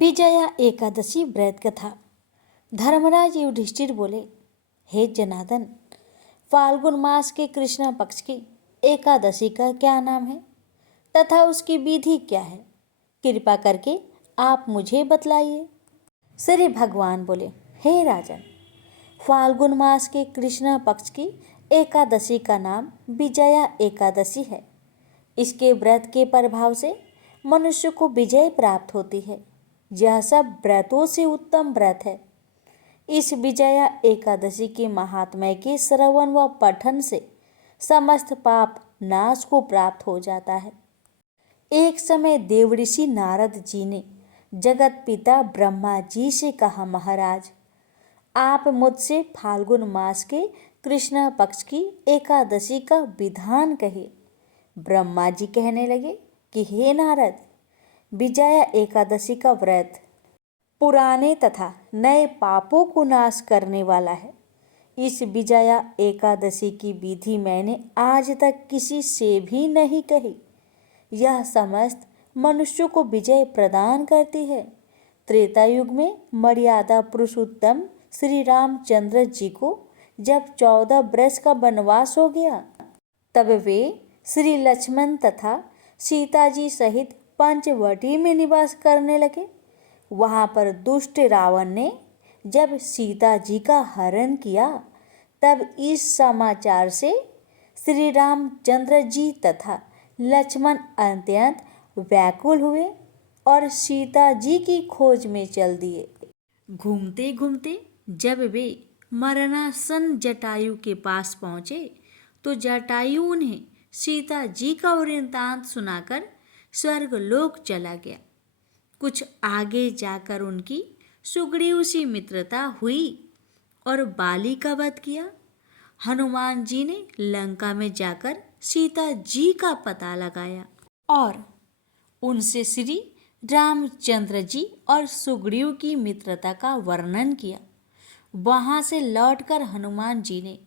विजया एकादशी व्रत कथा। धर्मराज युधिष्ठिर बोले, हे जनार्दन, फाल्गुन मास के कृष्ण पक्ष की एकादशी का क्या नाम है तथा उसकी विधि क्या है? कृपा करके आप मुझे बतलाइए। श्री भगवान बोले, हे राजन, फाल्गुन मास के कृष्ण पक्ष की एकादशी का नाम विजया एकादशी है। इसके व्रत के प्रभाव से मनुष्य को विजय प्राप्त होती है। यह सब व्रतों से उत्तम व्रत है। इस विजया एकादशी के महात्म्य के श्रवण व पठन से समस्त पाप नाश को प्राप्त हो जाता है। एक समय देवऋषि नारद जी ने जगत पिता ब्रह्मा जी से कहा, महाराज, आप मुझसे फाल्गुन मास के कृष्ण पक्ष की एकादशी का विधान कहिए। ब्रह्मा जी कहने लगे कि हे नारद, विजया एकादशी का व्रत पुराने तथा नए पापों को नाश करने वाला है। इस विजया एकादशी की विधि मैंने आज तक किसी से भी नहीं कही। यह समस्त मनुष्यों को विजय प्रदान करती है। त्रेता युग में मर्यादा पुरुषोत्तम श्री रामचंद्र जी को जब 14 वर्ष का वनवास हो गया, तब वे श्री लक्ष्मण तथा सीता जी सहित पंचवटी में निवास करने लगे। वहां पर दुष्ट रावण ने जब सीता जी का हरण किया, तब इस समाचार से श्री रामचंद्र जी तथा लक्ष्मण अत्यंत व्याकुल हुए और सीता जी की खोज में चल दिए। घूमते घूमते जब वे मरणासन जटायु के पास पहुँचे, तो जटायु उन्हें सीता जी का वृत्तांत सुनाकर स्वर्गलोक चला गया। कुछ आगे जाकर उनकी सुग्रीव सी मित्रता हुई और बाली का वध किया। हनुमान जी ने लंका में जाकर सीता जी का पता लगाया और उनसे श्री रामचंद्र जी और सुग्रीव की मित्रता का वर्णन किया। वहां से लौटकर हनुमान जी ने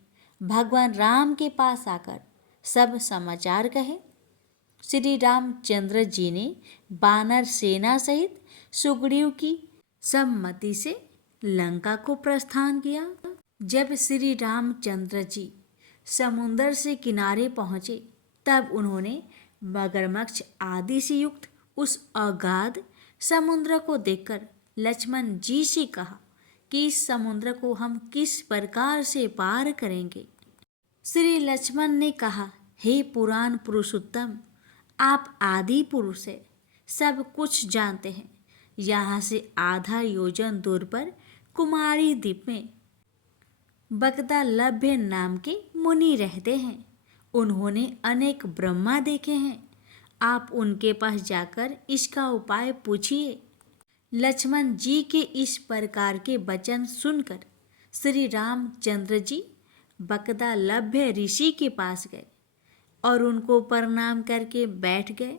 भगवान राम के पास आकर सब समाचार कहे। श्री रामचंद्र जी ने वानर सेना सहित सुग्रीव की सम्मति से लंका को प्रस्थान किया। जब श्री रामचंद्र जी समुद्र से किनारे पहुँचे, तब उन्होंने मगरमच्छ आदि से युक्त उस अगाध समुद्र को देखकर लक्ष्मण जी से कहा कि इस समुद्र को हम किस प्रकार से पार करेंगे। श्री लक्ष्मण ने कहा, हे पुराण पुरुषोत्तम, आप आदि पुरुष है, सब कुछ जानते हैं। यहाँ से आधा योजन दूर पर कुमारी द्वीप में बगदालभ्य नाम के मुनि रहते हैं। उन्होंने अनेक ब्रह्मा देखे हैं। आप उनके पास जाकर इसका उपाय पूछिए। लक्ष्मण जी के इस प्रकार के वचन सुनकर श्री रामचंद्र जी बगदालभ्य ऋषि के पास गए और उनको प्रणाम करके बैठ गए।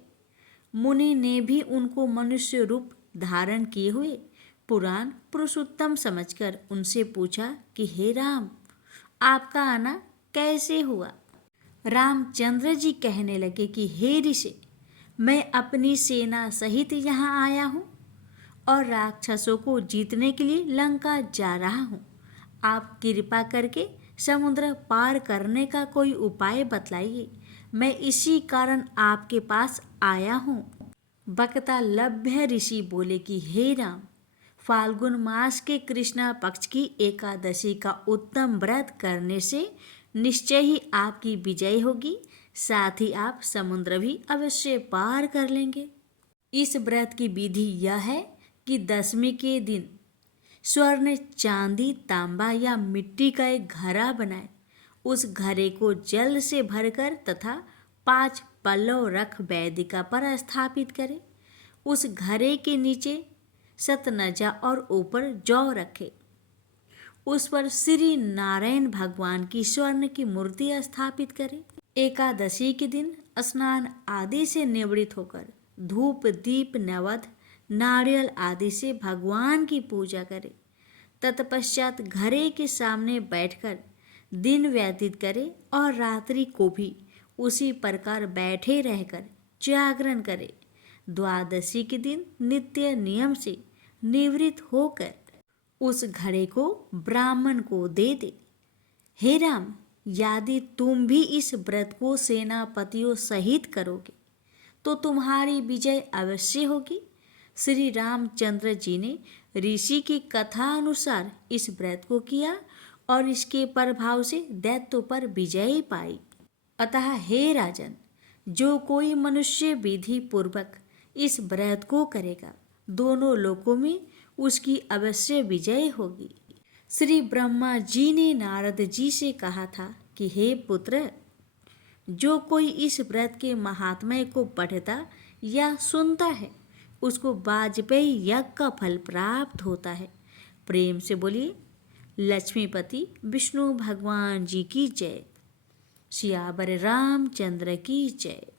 मुनि ने भी उनको मनुष्य रूप धारण किए हुए पुराण पुरुषोत्तम समझकर उनसे पूछा कि हे राम, आपका आना कैसे हुआ? रामचंद्र जी कहने लगे कि हे ऋषि, मैं अपनी सेना सहित यहाँ आया हूँ और राक्षसों को जीतने के लिए लंका जा रहा हूँ। आप कृपा करके समुद्र पार करने का कोई उपाय बतलाइए। मैं इसी कारण आपके पास आया हूँ। बगदालभ्य ऋषि बोले कि हे राम, फाल्गुन मास के कृष्ण पक्ष की एकादशी का उत्तम व्रत करने से निश्चय ही आपकी विजय होगी, साथ ही आप समुद्र भी अवश्य पार कर लेंगे। इस व्रत की विधि यह है कि दशमी के दिन स्वर्ण, चांदी, तांबा या मिट्टी का एक घड़ा बनाए। उस घड़े को जल से भरकर तथा 5 पल्लव रख वेदिका पर स्थापित करें। उस घड़े के नीचे सतनजा और ऊपर जौ रखे। उस पर श्री नारायण भगवान की स्वर्ण की मूर्ति स्थापित करें। एकादशी के दिन स्नान आदि से निवृत्त होकर धूप, दीप, नवध, नारियल आदि से भगवान की पूजा करें। तत्पश्चात घड़े के सामने बैठकर दिन व्यतीत करें और रात्रि को भी उसी प्रकार बैठे रहकर जागरण करें। द्वादशी के दिन नित्य नियम से निवृत्त होकर उस घड़े को ब्राह्मण को दे दे। हे राम, यदि तुम भी इस व्रत को सेनापतियों सहित करोगे तो तुम्हारी विजय अवश्य होगी। श्री रामचंद्र जी ने ऋषि की कथा अनुसार इस व्रत को किया और इसके प्रभाव से दैत्यों पर विजय पाई। अतः हे राजन, जो कोई मनुष्य विधि पूर्वक इस व्रत को करेगा, दोनों लोकों में उसकी अवश्य विजय होगी। श्री ब्रह्मा जी ने नारद जी से कहा था कि हे पुत्र, जो कोई इस व्रत के महात्म्य को पढ़ता या सुनता है, उसको वाजपेयी यज्ञ का फल प्राप्त होता है। प्रेम से बोलिए लक्ष्मीपति विष्णु भगवान जी की जय। सियावर रामचंद्र की जय।